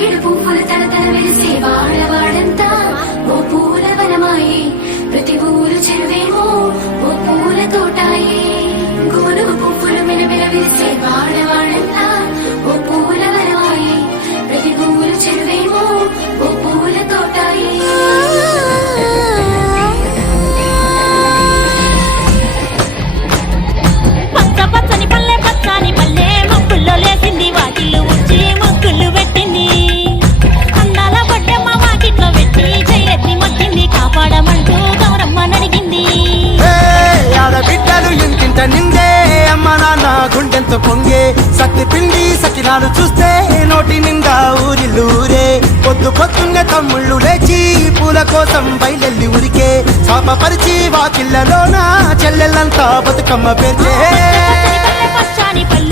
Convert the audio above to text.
తంగిడు పువ్వుల తలతల వెలిసే వాడవాడంతా ఓ పూల వనమాయే ప్రతి ఊరు చెరువేమో ఓ పూల తోటాయే గునుగు పువ్వులు మెలమెల వెలిసే వాడవాడంతా ఓ పూల వనమాయే ప్రతి ఊరు చెరువేమో ఓ పూల తోటాయే పచ్చ పచ్చని పల్లె పచ్చని పల్లె మబ్బుల్లో లేసింది వాకిళ్ళు వచ్చి ముగ్గులు పెట్టింది అందాల బొడ్డమ్మ వాకిట్లో పెట్టి జైలెత్తి మొత్తింది కాపాడమంటూ గౌరమ్మ నడిగింది ఆడబిడ్డలు ఇంటింట నిందే అమ్మ నాన్న గుండెంతో పొంగే సత్తి పిండి సకినాలు చూస్తే నోటి నిండా ఊరిల్లూరే పొద్దు పొద్దున్నే తమ్ముళ్ళు లేచి పూల కోసం బయలెల్లి ఉరికే శాపపరిచి వాకిళ్ళలోన చెల్లెళ్ళంతా బతుకమ్మ పేర్చే పచ్చని పల్లె